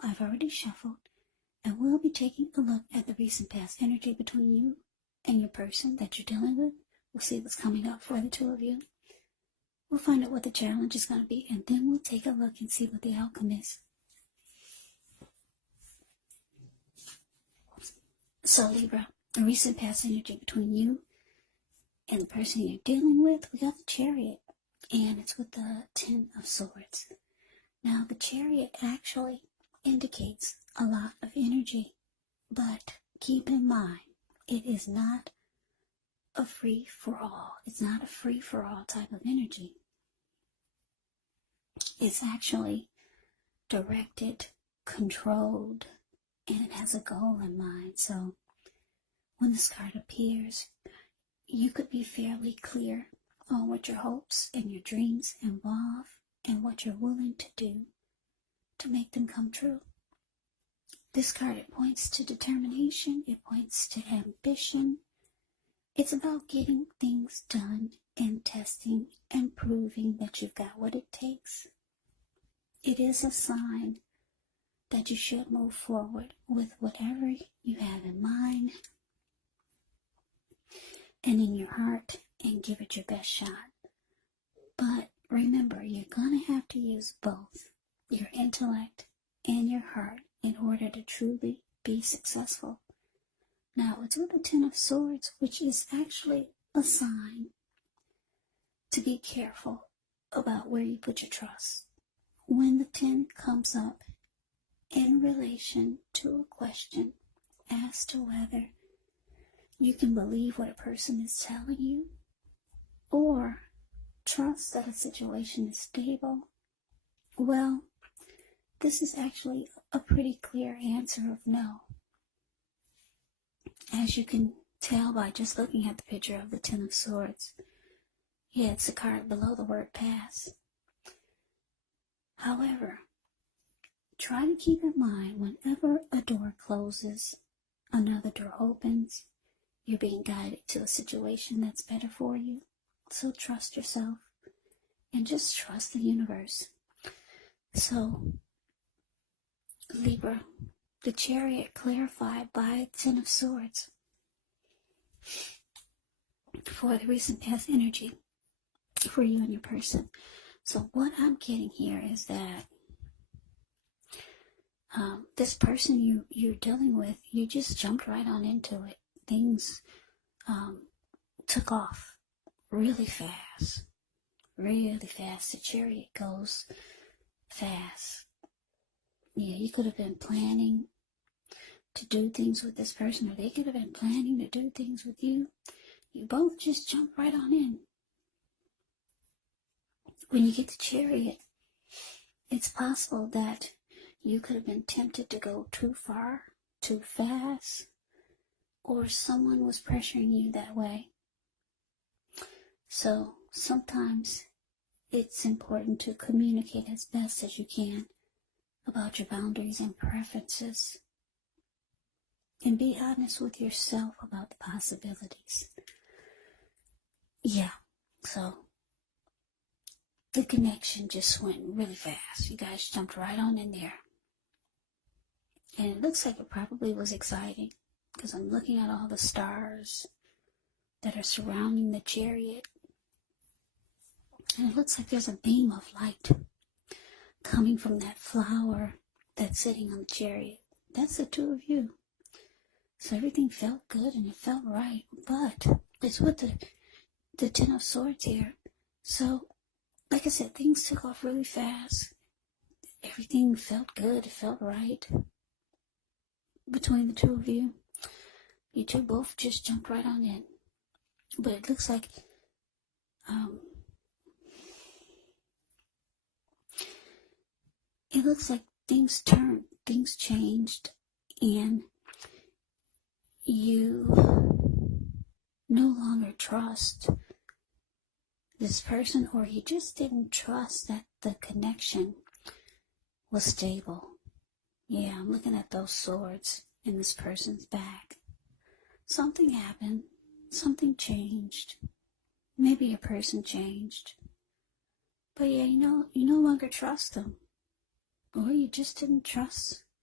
I've already shuffled, and we'll be taking a look at the recent past energy between you and your person that you're dealing with. We'll see what's coming up for the two of you. We'll find out what the challenge is going to be, and then we'll take a look and see what the outcome is. So Libra, the recent past energy between you and the person you're dealing with, we got the Chariot, and it's with the Ten of Swords. Now, the Chariot actually indicates a lot of energy, but keep in mind, it is not a free-for-all. It's not a free-for-all type of energy. It's actually directed, controlled, and it has a goal in mind. So when this card appears, you could be fairly clear on what your hopes and your dreams involve and what you're willing to do to make them come true. This card, it points to determination, it points to ambition. It's about getting things done and testing and proving that you've got what it takes. It is a sign that you should move forward with whatever you have in mind and in your heart and give it your best shot. But remember, you're going to have to use both your intellect and your heart in order to truly be successful. Now, it's with the Ten of Swords, which is actually a sign to be careful about where you put your trust. When the 10 comes up in relation to a question as to whether you can believe what a person is telling you or trust that a situation is stable, well, this is actually a pretty clear answer of no. As you can tell by just looking at the picture of the Ten of Swords, yeah, it's a card below the word pass. However, try to keep in mind whenever a door closes, another door opens. You're being guided to a situation that's better for you. So trust yourself and just trust the universe. So, Libra, the Chariot clarified by Ten of Swords for the recent past energy for you and your person. So what I'm getting here is that this person you're dealing with, you just jumped right on into it. Things took off really fast. Really fast. The Chariot goes fast. Yeah, you could have been planning to do things with this person, or they could have been planning to do things with you. You both just jump right on in. When you get the Chariot, it's possible that you could have been tempted to go too far, too fast, or someone was pressuring you that way. So sometimes it's important to communicate as best as you can about your boundaries and preferences, and be honest with yourself about the possibilities. Yeah, so the connection just went really fast. You guys jumped right on in there. And it looks like it probably was exciting, because I'm looking at all the stars that are surrounding the Chariot. And it looks like there's a beam of light coming from that flower that's sitting on the Chariot. That's the two of you. So everything felt good and it felt right. But it's with the Ten of Swords here. So, like I said, things took off really fast. Everything felt good. It felt right between the two of you. You two both just jumped right on in. But it looks like things turned, things changed, and you no longer trust this person, or you just didn't trust that the connection was stable. Yeah, I'm looking at those swords in this person's back. Something happened. Something changed. Maybe your person changed. But yeah, you no longer trust them. Or you just didn't trust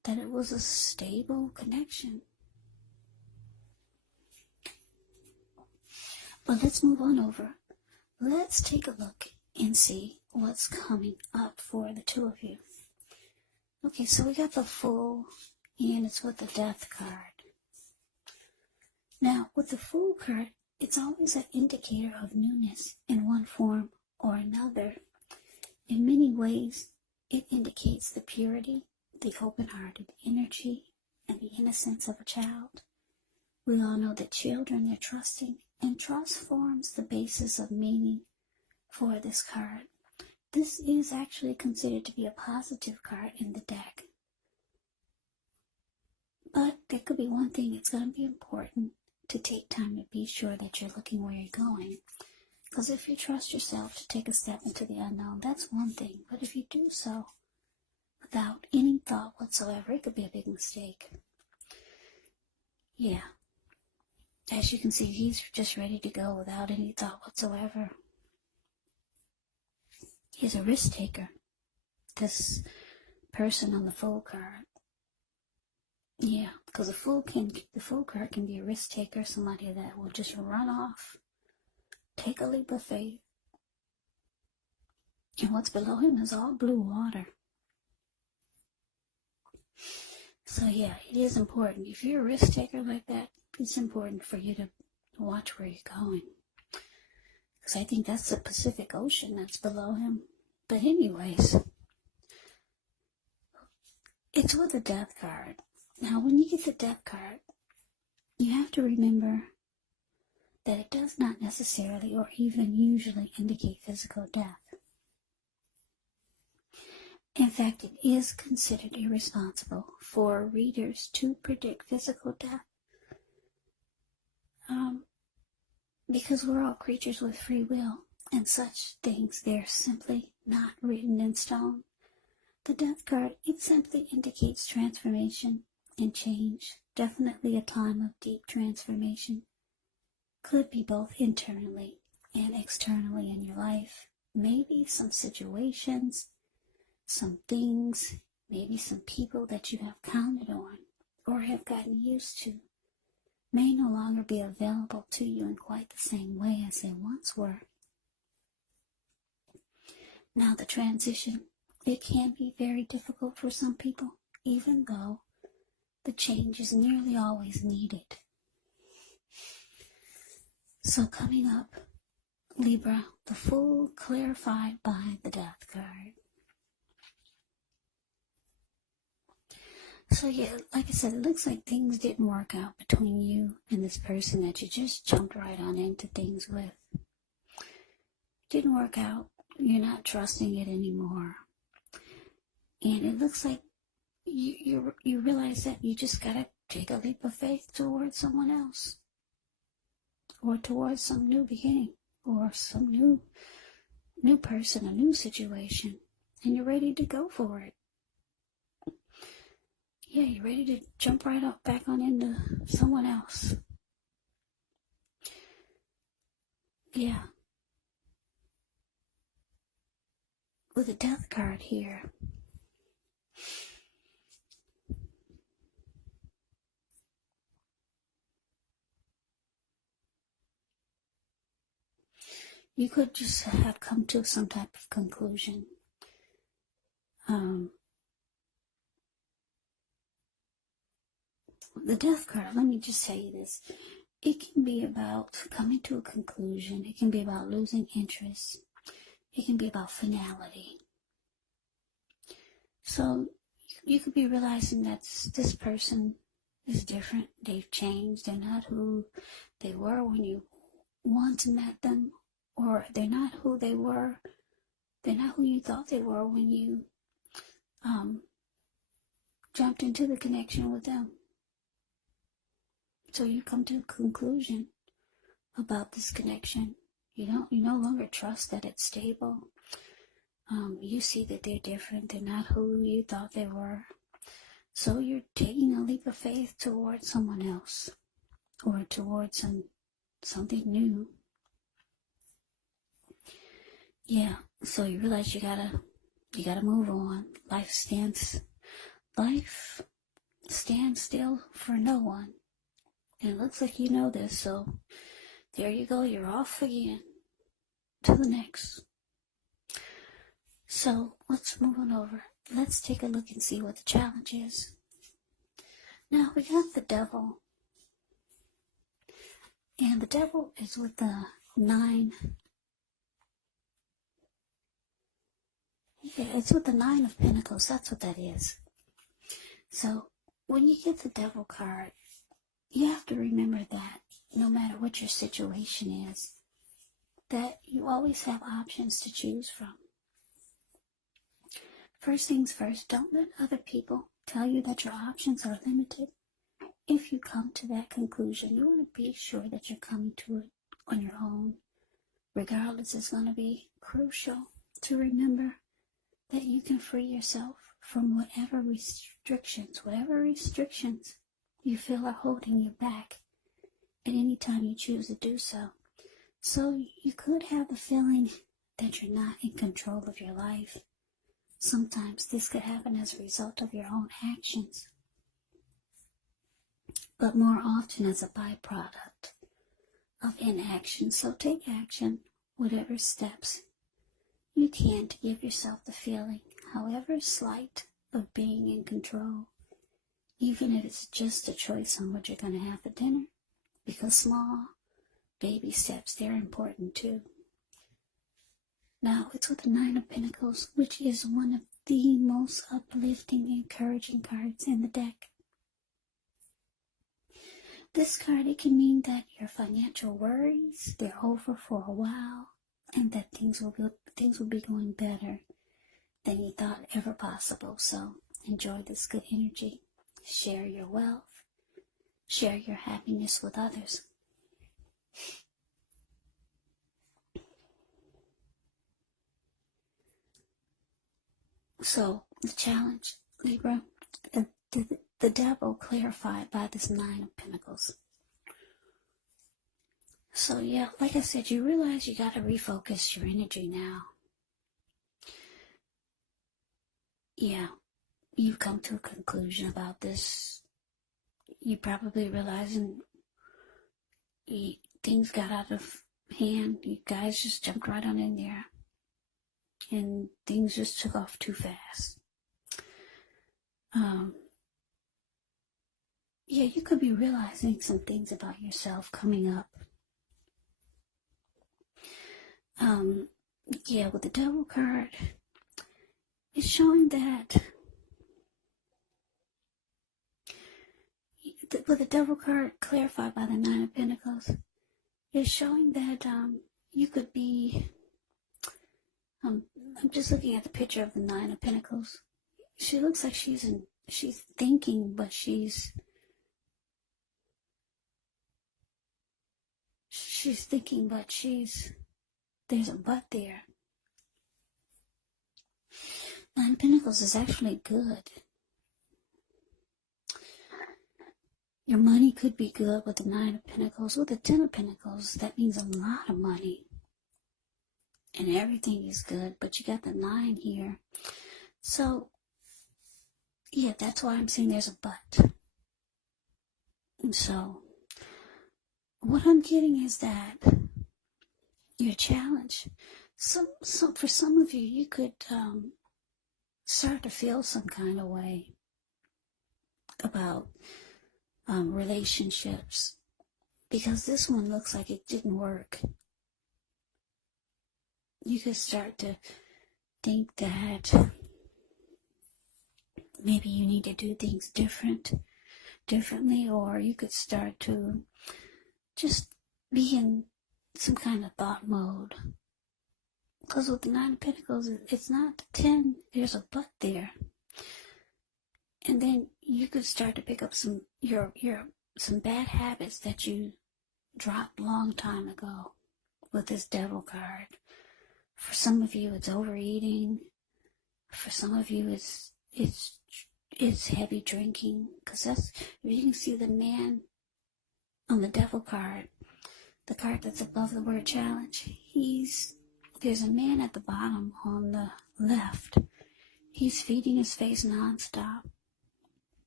that it was a stable connection. But let's move on over. Let's take a look and see what's coming up for the two of you. Okay, so we got the Fool, and it's with the Death card. Now, with the Fool card, it's always an indicator of newness in one form or another. In many ways, it indicates the purity, the open-hearted energy, and the innocence of a child. We all know that children, they're trusting, and trust forms the basis of meaning for this card. This is actually considered to be a positive card in the deck. But there could be one thing that's going to be important to take time to be sure that you're looking where you're going. Because if you trust yourself to take a step into the unknown, that's one thing. But if you do so without any thought whatsoever, it could be a big mistake. Yeah. As you can see, he's just ready to go without any thought whatsoever. He's a risk taker. This person on the Fool card. Yeah, because the Fool card can be a risk taker, somebody that will just run off, take a leap of faith. And what's below him is all blue water. So yeah, it is important. If you're a risk taker like that, it's important for you to watch where you're going. Because I think that's the Pacific Ocean that's below him. But anyways, it's with the Death card. Now, when you get the Death card, you have to remember that it does not necessarily or even usually indicate physical death. In fact, it is considered irresponsible for readers to predict physical death. Because we're all creatures with free will, and such things, they're simply not written in stone. The Death card, it simply indicates transformation and change. Definitely a time of deep transformation. Could be both internally and externally in your life. Maybe some situations, some things, maybe some people that you have counted on or have gotten used to may no longer be available to you in quite the same way as they once were. Now, the transition, it can be very difficult for some people, even though the change is nearly always needed. So coming up, Libra, the Fool clarified by the Death card. So yeah, like I said, it looks like things didn't work out between you and this person that you just jumped right on into things with. Didn't work out. You're not trusting it anymore. And it looks like you realize that you just gotta take a leap of faith towards someone else. Or towards some new beginning. Or some new person, a new situation. And you're ready to go for it. Yeah, you're ready to jump right up back on into someone else. Yeah. With a Death card here. You could just have come to some type of conclusion. The Death card, let me just tell you this. It can be about coming to a conclusion. It can be about losing interest. It can be about finality. So you could be realizing that this person is different. They've changed. They're not who they were when you once met them. Or they're not who they were. They're not who you thought they were when you jumped into the connection with them. So you come to a conclusion about this connection. You no longer trust that it's stable. You see that they're different. They're not who you thought they were. So you're taking a leap of faith towards someone else. Or towards something new. Yeah, so you realize you gotta move on. Life stand still for no one. And it looks like you know this, so there you go, you're off again to the next. So let's move on over. Let's take a look and see what the challenge is. Now we got the devil. And the devil is with the 9. Yeah, it's with the 9 of Pentacles. That's what that is. So when you get the devil card, you have to remember that no matter what your situation is, that you always have options to choose from. First things first, don't let other people tell you that your options are limited. If you come to that conclusion, you want to be sure that you're coming to it on your own. Regardless, it's going to be crucial to remember that you can free yourself from whatever restrictions you feel are holding you back at any time you choose to do so. So you could have the feeling that you're not in control of your life. Sometimes this could happen as a result of your own actions, but more often as a byproduct of inaction. So take action, whatever steps you can to give yourself the feeling, however slight, of being in control, even if it's just a choice on what you're going to have for dinner, because small baby steps, they're important too. Now, it's with the 9 of Pentacles, which is one of the most uplifting, encouraging cards in the deck. This card, it can mean that your financial worries, they're over for a while, and that things will be going better than you thought ever possible. So enjoy this good energy. Share your wealth. Share your happiness with others. So the challenge, Libra, the devil clarified by this 9 of Pentacles. So yeah, like I said, you realize you got to refocus your energy now. Yeah, you've come to a conclusion about this. You probably realizing things got out of hand. You guys just jumped right on in there, and things just took off too fast. Yeah, you could be realizing some things about yourself coming up. Yeah, with the devil card, it's showing that with the devil card clarified by the 9 of Pentacles, it's showing that you could be, I'm just looking at the picture of the 9 of Pentacles. She looks like she's thinking, but there's a but there. 9 of Pentacles is actually good. Your money could be good with the 9 of Pentacles. With the 10 of Pentacles, that means a lot of money. And everything is good, but you got the 9 here. So, yeah, that's why I'm saying there's a but. And so, what I'm getting is that your challenge, for some of you, you could start to feel some kind of way about relationships, because this one looks like it didn't work. You could start to think that maybe you need to do things differently, or you could start to just be in some kind of thought mode. Because with the 9 of Pentacles, it's not the 10, there's a but there. And then you could start to pick up some bad habits that you dropped a long time ago with this devil card. For some of you, it's overeating. For some of you, it's heavy drinking. Because that's, if you can see the man on the devil card, the card that's above the word challenge, there's a man at the bottom on the left. He's feeding his face nonstop.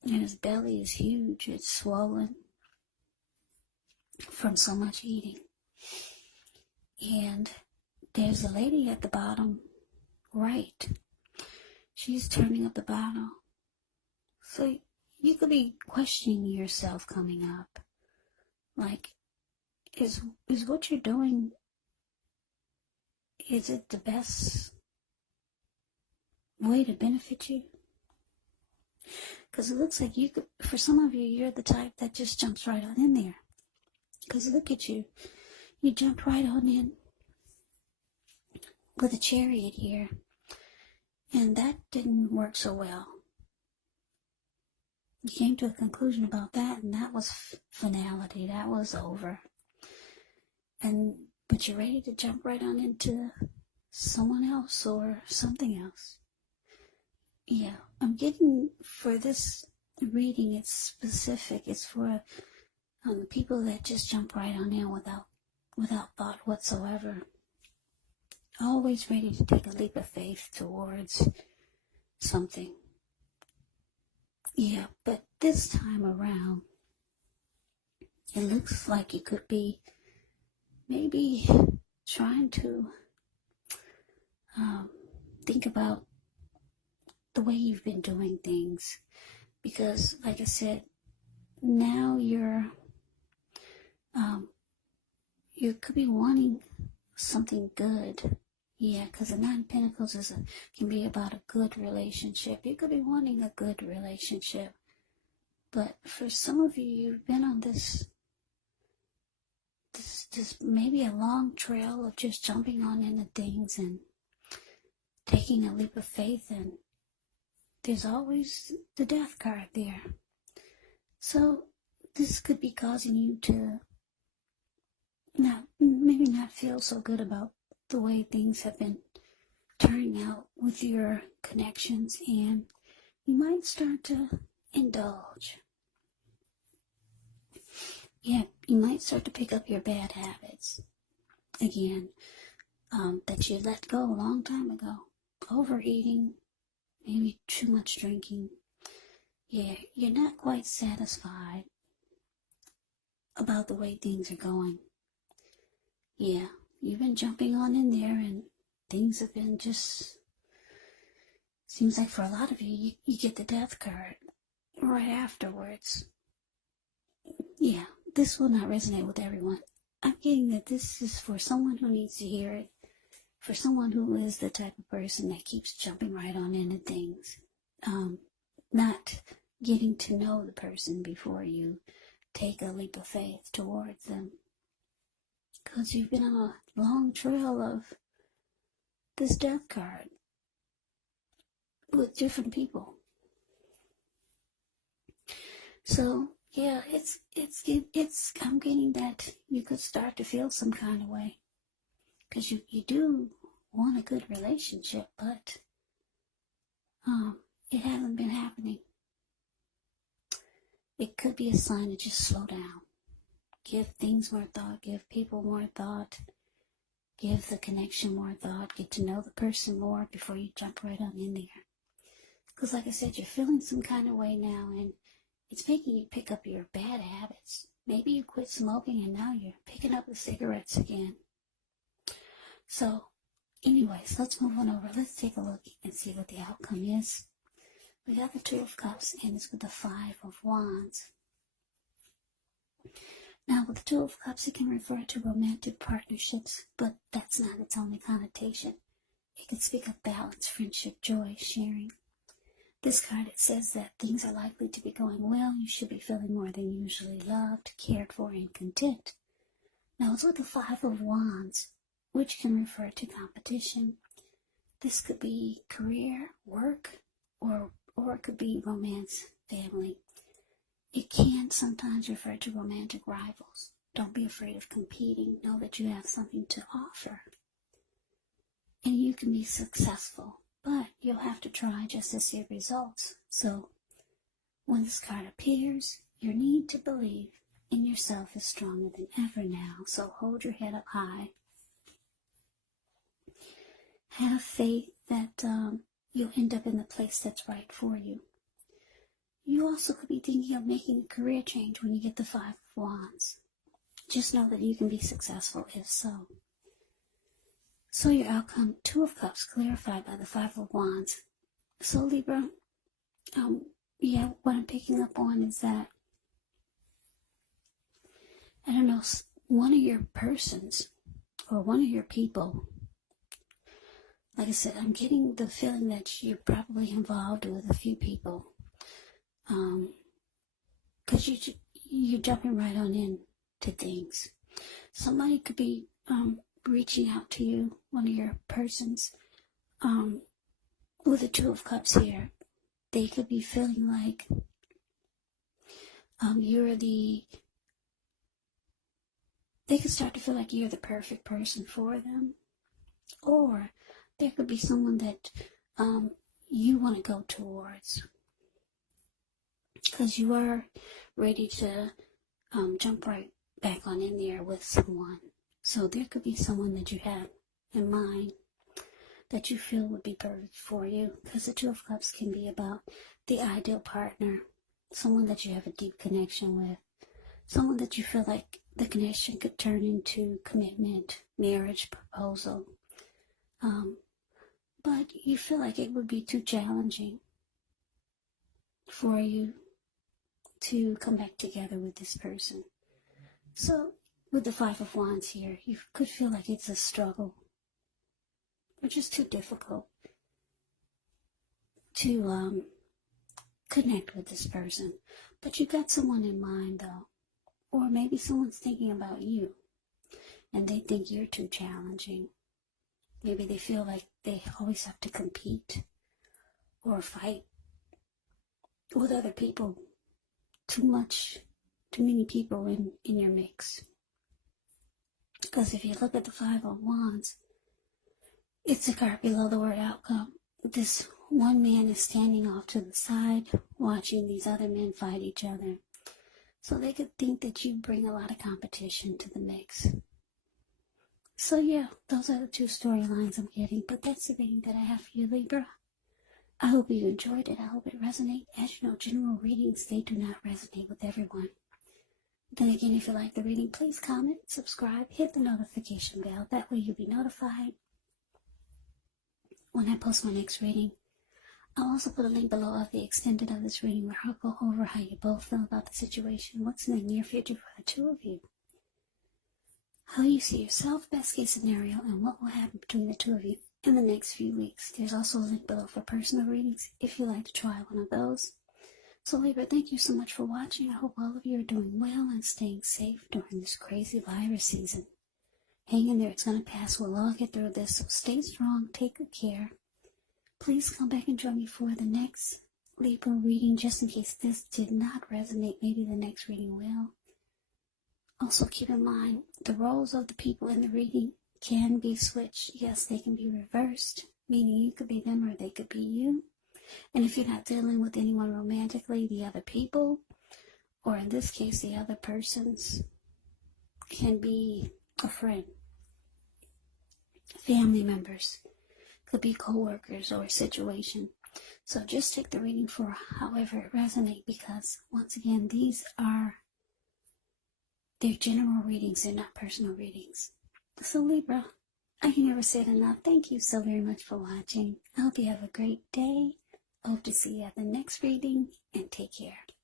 And his belly is huge. It's swollen from so much eating. And there's a lady at the bottom right. She's turning up the bottle. So you could be questioning yourself coming up. Like, is what you're doing, is it the best way to benefit you? Because it looks like you could, for some of you, you're the type that just jumps right on in there. Because look at you. You jumped right on in with a chariot here. And that didn't work so well. You came to a conclusion about that, and that was finality. That was over. But you're ready to jump right on into someone else or something else. Yeah, I'm getting, for this reading, it's specific. It's for the people that just jump right on in without thought whatsoever. Always ready to take a leap of faith towards something. Yeah, but this time around, it looks like you could be maybe trying to think about the way you've been doing things. Because, like I said, now you could be wanting something good. Yeah, because the Nine of Pentacles can be about a good relationship. You could be wanting a good relationship. But for some of you, you've been on this maybe a long trail of just jumping on into things and taking a leap of faith, and there's always the death card there. So this could be causing you to maybe not feel so good about the way things have been turning out with your connections, and you might start to indulge. Yeah, you might start to pick up your bad habits again, that you let go a long time ago. Overeating, maybe too much drinking. Yeah, you're not quite satisfied about the way things are going. Yeah, you've been jumping on in there, and things have been just, seems like for a lot of you, you get the death card right afterwards. Yeah, this will not resonate with everyone. I'm getting that this is for someone who needs to hear it, for someone who is the type of person that keeps jumping right on into things, not getting to know the person before you take a leap of faith towards them. Because you've been on a long trail of this death card with different people. So yeah, I'm getting that you could start to feel some kind of way, because you do want a good relationship, but it hasn't been happening. It could be a sign to just slow down, give things more thought, give people more thought, give the connection more thought, get to know the person more before you jump right on in there. Because like I said, you're feeling some kind of way now, and it's making you pick up your bad habits. Maybe you quit smoking and now you're picking up the cigarettes again. So, anyways, let's move on over. Let's take a look and see what the outcome is. We got the Two of Cups, and it's with the Five of Wands. Now, with the Two of Cups, it can refer to romantic partnerships, but that's not its only connotation. It can speak of balance, friendship, joy, sharing. This card, it says that things are likely to be going well. You should be feeling more than usually loved, cared for, and content. Now, it's with the Five of Wands, which can refer to competition. This could be career, work, or it could be romance, family. It can sometimes refer to romantic rivals. Don't be afraid of competing. Know that you have something to offer. And you can be successful, but you'll have to try just to see results. So, when this card appears, your need to believe in yourself is stronger than ever now. So hold your head up high. Have faith that you'll end up in the place that's right for you. You also could be thinking of making a career change when you get the Five of Wands. Just know that you can be successful if so. So your outcome, Two of Cups, clarified by the Five of Wands. So Libra, what I'm picking up on is that, I don't know, one of your persons or one of your people, like I said, I'm getting the feeling that you're probably involved with a few people. Because you're jumping right on into things. Somebody could be reaching out to you, one of your persons, with the Two of Cups here. They could be feeling like they could start to feel like you're the perfect person for them. Or there could be someone that you want to go towards, because you are ready to jump right back on in there with someone. So there could be someone that you have in mind that you feel would be perfect for you, because the Two of Cups can be about the ideal partner, someone that you have a deep connection with, someone that you feel like the connection could turn into commitment, marriage, proposal. But you feel like it would be too challenging for you to come back together with this person. So with the Five of Wands here, you could feel like it's a struggle, or just too difficult to connect with this person. But you got someone in mind though, or maybe someone's thinking about you and they think you're too challenging. Maybe they feel like they always have to compete or fight with other people. Too many people in your mix. Because if you look at the Five of Wands, it's a card below the word outcome. This one man is standing off to the side, watching these other men fight each other. So they could think that you bring a lot of competition to the mix. So yeah, those are the two storylines I'm getting, but that's the reading that I have for you, Libra. I hope you enjoyed it. I hope it resonated. As you know, general readings, they do not resonate with everyone. Then again, if you like the reading, please comment, subscribe, hit the notification bell. That way you'll be notified when I post my next reading. I'll also put a link below of the extended of this reading where I'll go over how you both feel about the situation, what's in the near future for the two of you, how you see yourself, best case scenario, and what will happen between the two of you in the next few weeks. There's also a link below for personal readings if you'd like to try one of those. So Libra, thank you so much for watching. I hope all of you are doing well and staying safe during this crazy virus season. Hang in there, it's going to pass. We'll all get through this, so stay strong, take good care. Please come back and join me for the next Libra reading, just in case this did not resonate. Maybe the next reading will. Also keep in mind, the roles of the people in the reading can be switched. Yes, they can be reversed, meaning you could be them or they could be you. And if you're not dealing with anyone romantically, the other people, or in this case, the other persons, can be a friend, family members, could be co-workers or a situation. So just take the reading for however it resonates, because once again, they're general readings, they're not personal readings. So Libra, I can never say it enough. Thank you so very much for watching. I hope you have a great day. I hope to see you at the next reading, and take care.